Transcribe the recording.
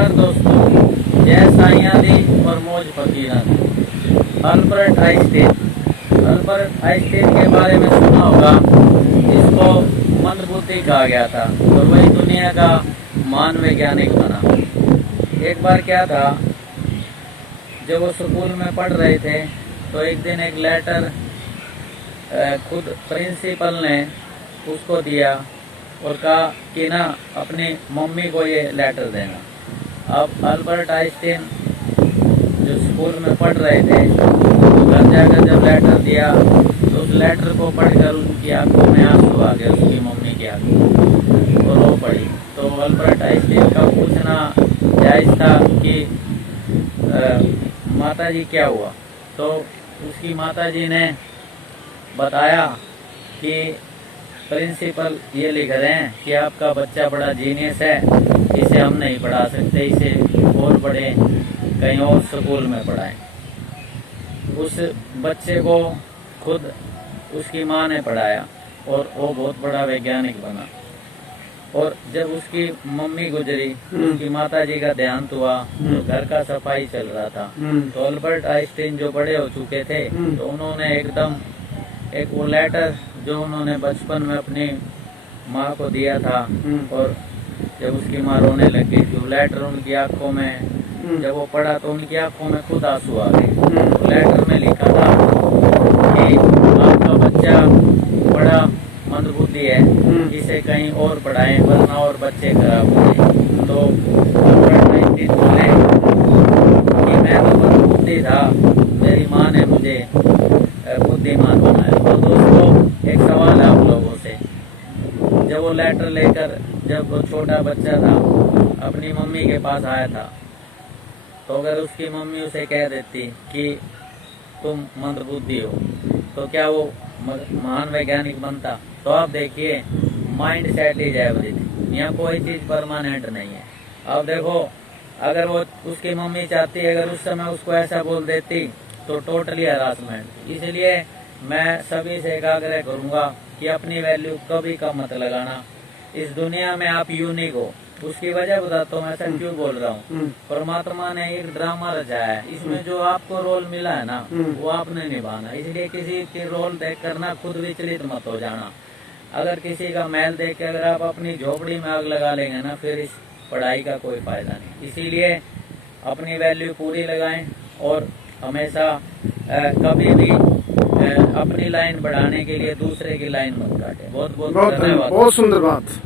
नमस्कार दोस्तों, जय साईं दी और मौज फकीरन। अल्बर्ट आइंस्टीन के बारे में सुना होगा। इसको मंदबुद्धि कहा गया था और वही दुनिया का महान वैज्ञानिक बना। एक बार क्या था, जब वो स्कूल में पढ़ रहे थे तो एक दिन एक लेटर खुद प्रिंसिपल ने उसको दिया और कहा कि ना अपनी मम्मी को ये लेटर देना। अब अल्बर्ट आइंस्टीन जो स्कूल में पढ़ रहे थे तो घर जाकर जब लेटर दिया तो उस लेटर को पढ़कर उनकी आंखों में आंसू आ गए, उसकी मम्मी की आंखों और रो पड़ी। तो अल्बर्ट आइंस्टीन का पूछना जायज था कि माता जी क्या हुआ। तो उसकी माता जी ने बताया कि प्रिंसिपल ये लिख रहे हैं कि आपका बच्चा बड़ा जीनियस है, इसे हम नहीं पढ़ा सकते, इसे और बड़े कहीं और स्कूल में पढ़ाएं। उस बच्चे को खुद उसकी माँ ने पढ़ाया और वो बहुत बड़ा वैज्ञानिक बना। और जब उसकी मम्मी गुजरी, उसकी माता जी का देहांत हुआ तो घर का सफाई चल रहा था। तो अल्बर्ट आइंस्टीन जो बड़े हो चुके थे तो उन्होंने एकदम एक वो लेटर जो उन्होंने बचपन में अपनी माँ को दिया था और जब उसकी माँ रोने लगी तो लेटर उनकी आंखों में जब वो पढ़ा तो उनकी आंखों में खुद आंसू आ गए। तो लेटर में लिखा था कि आपका बच्चा बड़ा मंदबुद्धि है, इसे कहीं और पढ़ाएं वरना और बच्चे खराब हो जाएं। तो अल्बर्ट आइंस्टीन बोले कि मैं तो मंदबुद्धि था, मेरी माँ ने मुझे बुद्धिमान बनाया। तो दोस्तों एक सवाल है आप लोगों से, जब वो लेटर लेकर जब वो छोटा बच्चा था अपनी मम्मी के पास आया था तो अगर उसकी मम्मी उसे कह देती कि तुम मंदबुद्धि हो तो क्या वो महान वैज्ञानिक बनता? तो आप देखिए, माइंड सेट इज एवरीथिंग, यहाँ कोई चीज परमानेंट नहीं है। अब देखो, अगर वो उसकी मम्मी चाहती अगर उस समय उसको ऐसा बोल देती तो टोटली हरासमेंट। इसलिए मैं सभी से एक आग्रह करूंगा कि अपनी वैल्यू कभी कम मत लगाना। इस दुनिया में आप यूनिक हो, उसकी वजह बताता हूँ ऐसा क्यों बोल रहा हूँ। परमात्मा ने एक ड्रामा रचाया है, इसमें जो आपको रोल मिला है ना वो आपने निभाना। इसलिए किसी के रोल देख कर ना खुद विचलित मत हो जाना। अगर किसी का महल देख के अगर आप अपनी झोपड़ी में आग लगा लेंगे ना, फिर इस पढ़ाई का कोई फायदा नहीं। इसीलिए अपनी वैल्यू पूरी लगाएं और हमेशा कभी भी अपनी लाइन बढ़ाने के लिए दूसरे की लाइन मत काटें। बहुत बहुत धन्यवाद। बहुत सुंदर बात।